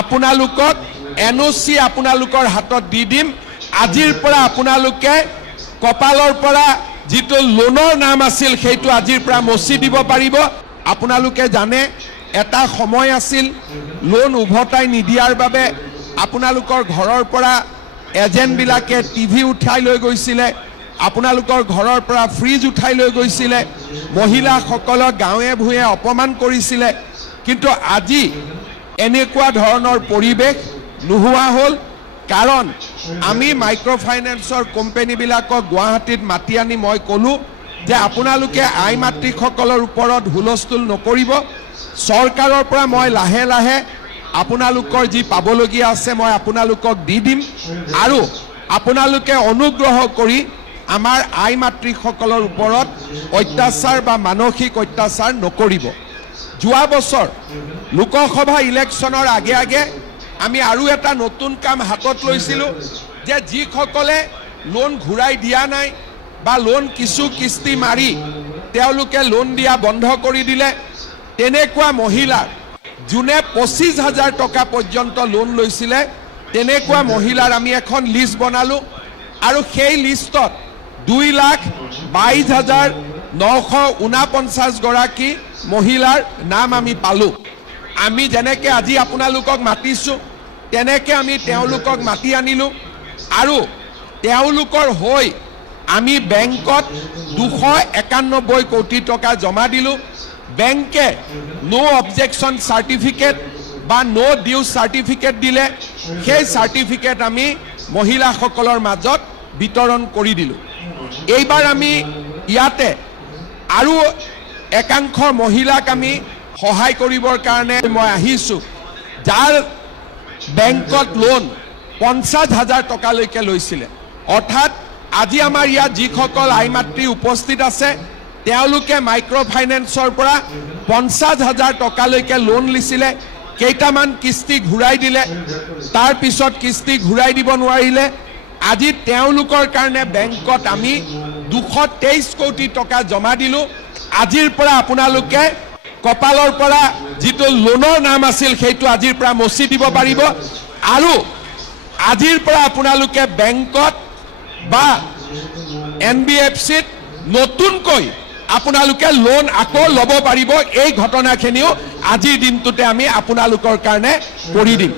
আপোনালোকক এনঅ'চি আপোনালোকৰ হাতত দি দিম আজিৰ পৰা আপোনালোকে কপালৰ পৰা যিটো লোনৰ নাম আছিল সেইটো আজিৰ পৰা মচি দিব পাৰিব আপোনালোকে জানে এটা সময় আছিল লোন উভতাই নিদিয়াৰ বাবে আপোনালোকৰ ঘৰৰ পৰা এজেন্ট বিলাকে টিভি উঠাই লৈ গৈছিলে আপোনালোকৰ ঘৰৰ পৰা ফ্ৰিজ উঠাই লৈ গৈছিলে মহিলাসকলক গাঁৱে ভূঞে অপমান কৰিছিলে কিন্তু আজি এনেকুৱা ধৰণৰ পৰিবেশ নোহোৱা হ'ল কাৰণ আমি মাইক্ৰ' ফাইনেন্সৰ কোম্পানীবিলাকক গুৱাহাটীত মাতি আনি মই ক'লো যে আপোনালোকে আই মাতৃসকলৰ ওপৰত হুলস্থুল নকৰিব চৰকাৰৰ পৰা মই লাহে লাহে আপোনালোকৰ যি পাবলগীয়া আছে মই আপোনালোকক দি দিম আৰু আপোনালোকে অনুগ্ৰহ কৰি আমাৰ আই মাতৃসকলৰ ওপৰত অত্যাচাৰ বা মানসিক অত্যাচাৰ নকৰিব যোৱা বছৰ লোকসভা ইলেকশ্যনৰ আগে আগে আমি আৰু এটা নতুন কাম হাতত লৈছিলোঁ যে যিসকলে লোন ঘূৰাই দিয়া নাই বা লোন কিছু কিস্তি মাৰি তেওঁলোকে লোন দিয়া বন্ধ কৰি দিলে তেনেকুৱা মহিলাৰ যোনে 25,000 টকা পৰ্যন্ত লোন লৈছিলে তেনেকুৱা মহিলাৰ আমি এখন লিষ্ট বনালোঁ আৰু সেই লিষ্টত 2,22,949 গৰাকী মহিলাৰ নাম আমি পালোঁ আমি যেনেকৈ আজি আপোনালোকক মাতিছোঁ তেনেকৈ আমি তেওঁলোকক মাতি আনিলোঁ আৰু তেওঁলোকৰ হৈ আমি বেংকত 291 কোটি টকা জমা দিলোঁ বেংকে নো অবজেকশন সার্টিফিকেট বা নো ডিউজ সার্টিফিকেট দিলে সেই সার্টিফিকেট আমি মহিলাসকলৰ মাজত বিতৰণ কৰি দিলোঁ এইবাৰ আমি ইয়াতে আৰু একাংশ মহিলাক আমি সহায় কৰিবৰ কাৰণে মই আহিছোঁ যাৰ বেংকত লোন 50,000 টকালৈকে লৈছিলে অৰ্থাৎ আজি আমাৰ ইয়াত যিসকল আই মাতৃ উপস্থিত আছে তেওঁলোকে মাইক্ৰ' ফাইনেন্সৰ পৰা 50,000 টকালৈকে লোন লৈছিলে কেইটামান কিস্তি ঘূৰাই দিলে তাৰ পিছত কিস্তি ঘূৰাই দিব নোৱাৰিলে আজি তেওঁলোকৰ কাৰণে বেংকত আমি 223 কোটি টকা জমা দিলোঁ আজিৰ পৰা আপোনালোকে কপালৰ পৰা যিটো লোনৰ নাম আছিল সেইটো আজিৰ পৰা মচি দিব পাৰিব আৰু আজিৰ পৰা আপোনালোকে বেংকত বা NBFCত নতুনকৈ আপোনালোকে লোন আকৌ ল'ব পাৰিব এই ঘটনাখিনিও আজিৰ দিনটোতে আমি আপোনালোকৰ কাৰণে কৰি দিম